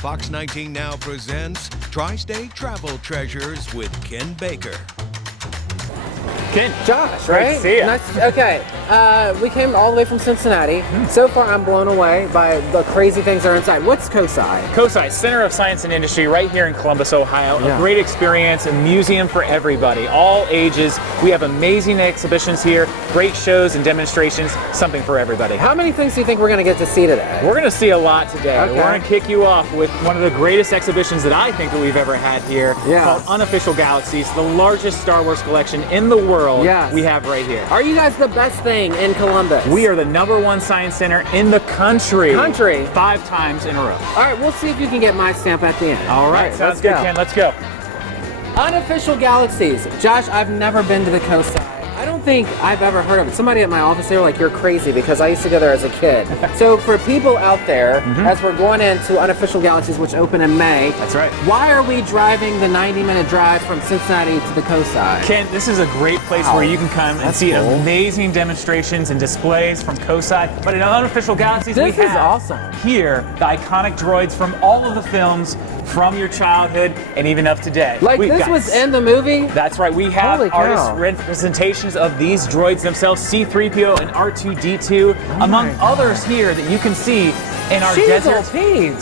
Fox 19 Now presents Tri-State Travel Treasures with Ken Baker. Ken. Josh, Great right? to see you. Nice. Okay, we came all the way from Cincinnati. So far, I'm blown away by the crazy things that are inside. What's COSI? COSI, Center of Science and Industry, right here in Columbus, Ohio. Yeah. A great experience, a museum for everybody, all ages. We have amazing exhibitions here, great shows and demonstrations, something for everybody. How many things do you think we're going to get to see today? We're going to see a lot today. Okay. We're going to kick you off with one of the greatest exhibitions that I think that we've ever had here, called Unofficial Galaxies, the largest Star Wars collection in the world we have right here. Are you guys the best thing in Columbus? We are the #1 science center in the country. 5 times in a row. All right, we'll see if you can get my stamp at the end. All right, sounds good, Ken. Let's go. Unofficial Galaxies. Josh, I've never been to the COSI. I don't think I've ever heard of it. Somebody at my office, they were like, you're crazy, because I used to go there as a kid. So for people out there, as we're going into Unofficial Galaxies, which open in May. That's right. Why are we driving the 90-minute drive from Cincinnati to the COSI? Ken, this is a great place where you can come and see amazing demonstrations and displays from COSI. But in Unofficial Galaxies, This we is have awesome. here the iconic droids from all of the films from your childhood and even up to today. Like this was in the movie? That's right. We have Holy artist cow. representations of these droids themselves, C-3PO and R2-D2, among others here that you can see in our desert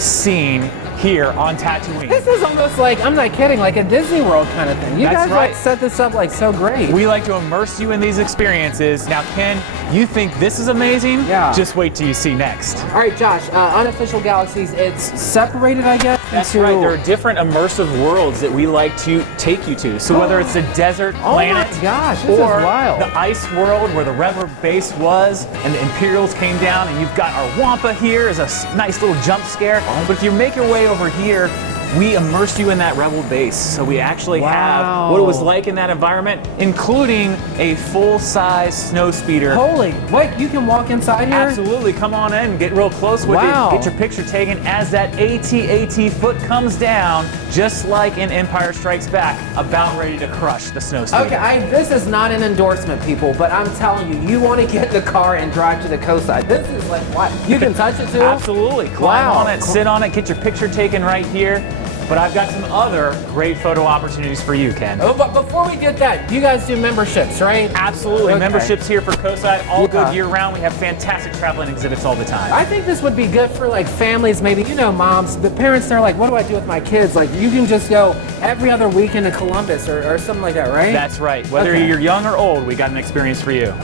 scene here on Tatooine. This is almost like, I'm not kidding, like a Disney World kind of thing. You guys like set this up like so great. We like to immerse you in these experiences. Now, Ken, you think this is amazing? Yeah. Just wait till you see next. All right, Josh, Unofficial Galaxies, it's separated, I guess? That's right. There are different immersive worlds that we like to take you to. So whether it's the desert planet, oh my gosh, this or is wild. the ice world where the Rebel base was and the Imperials came down, and you've got our Wampa here as a nice little jump scare. But if you make your way over here, we immerse you in that Rebel base. So we actually have what it was like in that environment, including a full-size snow speeder. Holy, wait, you can walk inside here? Absolutely, come on in, get real close with it, get your picture taken as that AT-AT foot comes down, just like in Empire Strikes Back, about ready to crush the snow speeder. Okay, this is not an endorsement, people, but I'm telling you, you want to get in the car and drive to the COSI. This is like, what? You can touch it too? Absolutely, climb on it, sit on it, get your picture taken right here. But I've got some other great photo opportunities for you, Ken. Oh, but before we get that, you guys do memberships, right? Absolutely. Memberships here for COSI, all good year-round. We have fantastic traveling exhibits all the time. I think this would be good for like families, maybe, you know, moms, the parents, they're like, what do I do with my kids? Like, you can just go every other weekend to Columbus or something like that, right? That's right. Whether you're young or old, we got an experience for you.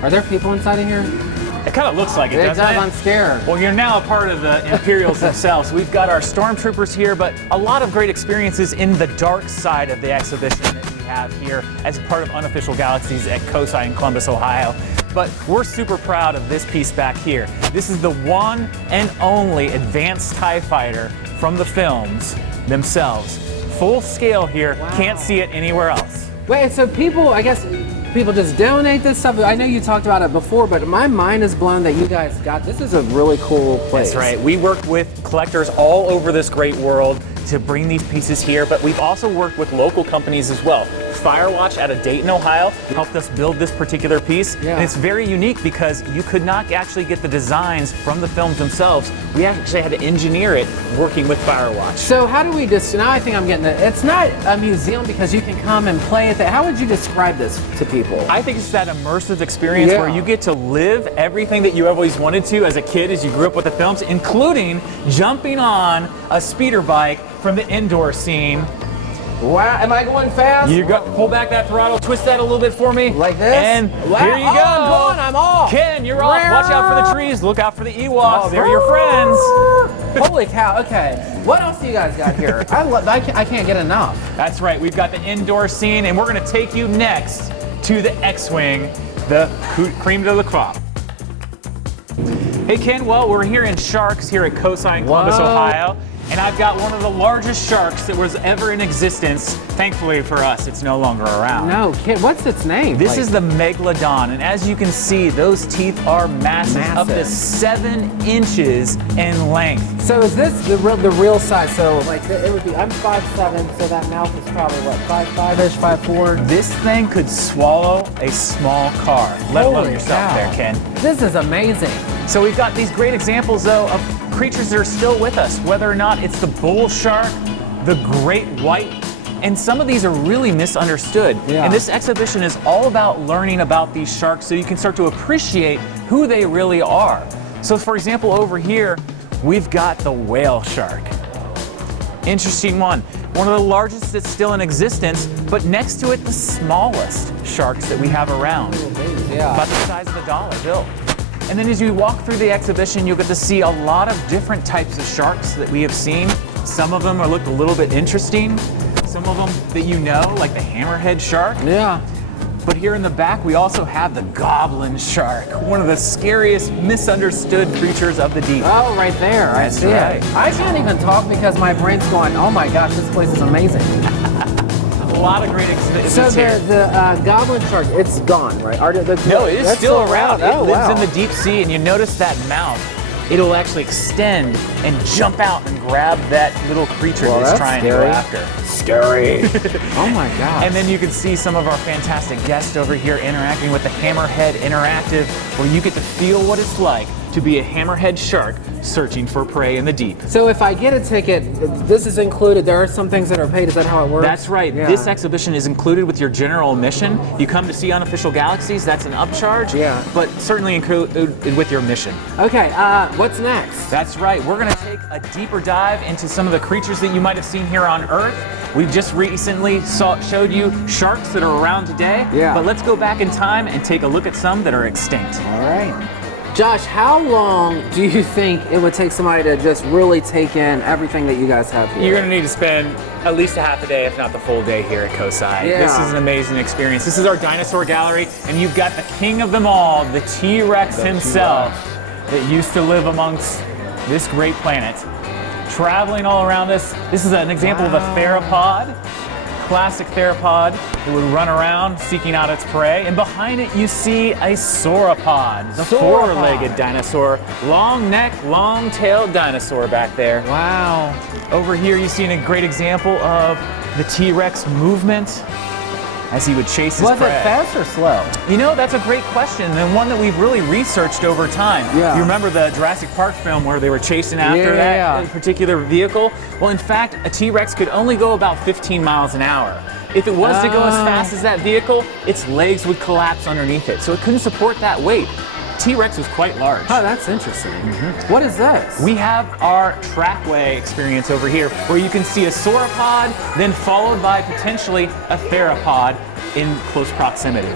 Are there people inside of here? It kind of looks like it, doesn't it? I'm scared. Well, you're now a part of the Imperials themselves. We've got our stormtroopers here, but a lot of great experiences in the dark side of the exhibition that we have here as part of Unofficial Galaxies at COSI in Columbus, Ohio. But we're super proud of this piece back here. This is the one and only advanced TIE fighter from the films themselves. Full scale here, can't see it anywhere else. Wait, so people, I guess, people just donate this stuff. I know you talked about it before, but my mind is blown that you guys got this. Is a really cool place. That's right. We work with collectors all over this great world to bring these pieces here, but we've also worked with local companies as well. Firewatch out of Dayton, Ohio helped us build this particular piece. And it's very unique because you could not actually get the designs from the films themselves. We actually had to engineer it working with Firewatch. So how do we now I think I'm getting it. It's not a museum because you can come and play at it. How would you describe this to people? I think it's that immersive experience where you get to live everything that you always wanted to as a kid, as you grew up with the films, including jumping on a speeder bike from the indoor scene. Wow, am I going fast? You got pull back that throttle, twist that a little bit for me. Like this? And here you go. I'm going, I'm off. Ken, you're off. Watch out for the trees. Look out for the Ewoks. They're your friends. Holy cow, okay. What else do you guys got here? I can't get enough. That's right, we've got the indoor scene, and we're gonna take you next to the X-Wing, the cream de la crop. Hey Ken, well, we're here in Sharks here at COSI in Columbus, Ohio. And I've got one of the largest sharks that was ever in existence. Thankfully for us, it's no longer around. No, kid, what's its name? This is the Megalodon, and as you can see, those teeth are massive. Up to 7 inches in length. So is this the real size? So like it would be, I'm 5'7", so that mouth is probably what, 5'5"-ish, 5'4"? This thing could swallow a small car, let alone yourself there, Ken. This is amazing. So we've got these great examples, though, of creatures that are still with us, whether or not it's the bull shark, the great white, and some of these are really misunderstood. Yeah. And this exhibition is all about learning about these sharks so you can start to appreciate who they really are. So for example, over here, we've got the whale shark. Interesting one. One of the largest that's still in existence, but next to it, the smallest sharks that we have around. Yeah. About the size of a dollar bill. And then as you walk through the exhibition, you'll get to see a lot of different types of sharks that we have seen. Some of them look a little bit interesting. Some of them that you know, like the hammerhead shark. Yeah. But here in the back, we also have the goblin shark, one of the scariest misunderstood creatures of the deep. Oh, right there. I That's see right. it. I can't even talk because my brain's going, oh my gosh, this place is amazing. A lot of great exhibits So here. the goblin shark, it's gone, right? No, it is that's still around. Oh, It lives wow. in the deep sea, and you notice that mouth. It'll actually extend and jump out and grab that little creature Well, that it's that's trying scary. to go after. Scary. Oh my gosh. And then you can see some of our fantastic guests over here interacting with the Hammerhead Interactive, where you get to feel what it's like to be a hammerhead shark searching for prey in the deep. So if I get a ticket, this is included. There are some things that are paid. Is that how it works? That's right. Yeah. This exhibition is included with your general admission. You come to see Unofficial Galaxies, that's an upcharge, Yeah. but certainly included with your mission. Okay, what's next? That's right. We're going to take a deeper dive into some of the creatures that you might have seen here on Earth. We've just recently showed you sharks that are around today, Yeah. but let's go back in time and take a look at some that are extinct. All right. Josh, how long do you think it would take somebody to just really take in everything that you guys have here? You're going to need to spend at least a half a day, if not the full day here at COSI. Yeah. This is an amazing experience. This is our dinosaur gallery, and you've got the king of them all, the T-Rex himself, that used to live amongst this great planet. Traveling all around us. This is an example of a theropod. Classic theropod that would run around seeking out its prey. And behind it you see a sauropod, the four-legged dinosaur. Long neck, long-tailed dinosaur back there. Wow. Over here you see a great example of the T-Rex movement as he would chase his Was prey. it fast or slow? You know, that's a great question, and one that we've really researched over time. Yeah. You remember the Jurassic Park film where they were chasing after Yeah. that particular vehicle? Well, in fact, a T-Rex could only go about 15 miles an hour. If it was to go as fast as that vehicle, its legs would collapse underneath it, so it couldn't support that weight. T-Rex was quite large. Oh, that's interesting. What is this? We have our trackway experience over here, where you can see a sauropod, then followed by potentially a theropod in close proximity.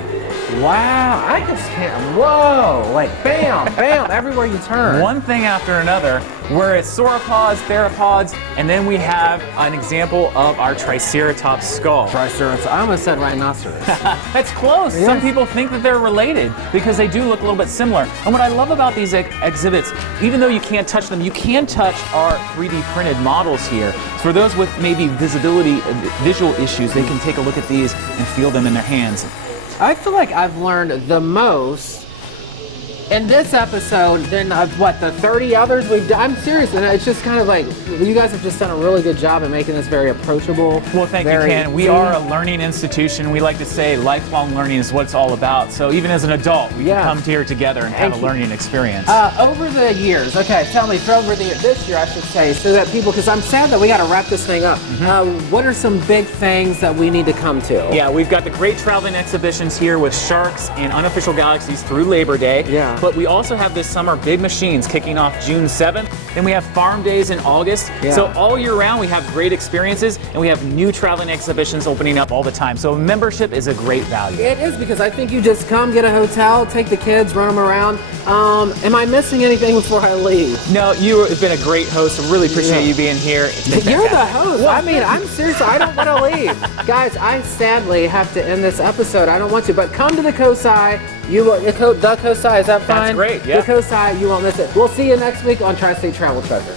Wow, I just can't. Whoa, like bam, bam, everywhere you turn. One thing after another, where it's sauropods, theropods, and then we have an example of our Triceratops skull. Triceratops. I almost said rhinoceros. That's close. Yeah. Some people think that they're related because they do look a little bit similar. And what I love about these exhibits, even though you can't touch them, you can touch our 3D printed models here. For those with maybe visual issues, they can take a look at these and feel them in their hands. I feel like I've learned the most in this episode than of what, the 30 others we've done. I'm serious, and it's just kind of like you guys have just done a really good job at making this very approachable. Well, thank you, Ken. We are a learning institution. We like to say lifelong learning is what it's all about. So even as an adult, we can come here together and have a learning experience. Over the years, okay, tell me, this year I should say, so that people, because I'm sad that we got to wrap this thing up. What are some big things that we need to come to? Yeah, we've got the great traveling exhibitions here with sharks and Unofficial Galaxies through Labor Day. Yeah. But we also have this summer Big Machines kicking off June 7th. Then we have Farm Days in August. Yeah. So all year round we have great experiences, and we have new traveling exhibitions opening up all the time. So membership is a great value. It is, because I think you just come, get a hotel, take the kids, run them around. Am I missing anything before I leave? No, you have been a great host. I really appreciate you being here. It's been You're the fantastic. host. I mean, I'm serious. I don't want to leave. Guys, I sadly have to end this episode. I don't want to, but come to the COSI. The COSI, is that fine? That's great, yeah. The COSI, you won't miss it. We'll see you next week on Tri-State Travel Treasures.